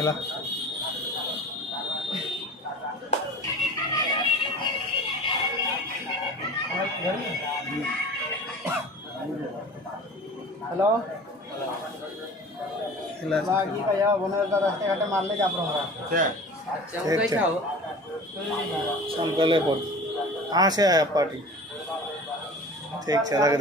ఎలా हेलो ఎలా बाकी का यार बना का रास्ते घाटे मार ले जा रहा क्या अच्छा ठीक, कैसा हो संकलेपुर कहाँ से आया पार्टी ठीक चला के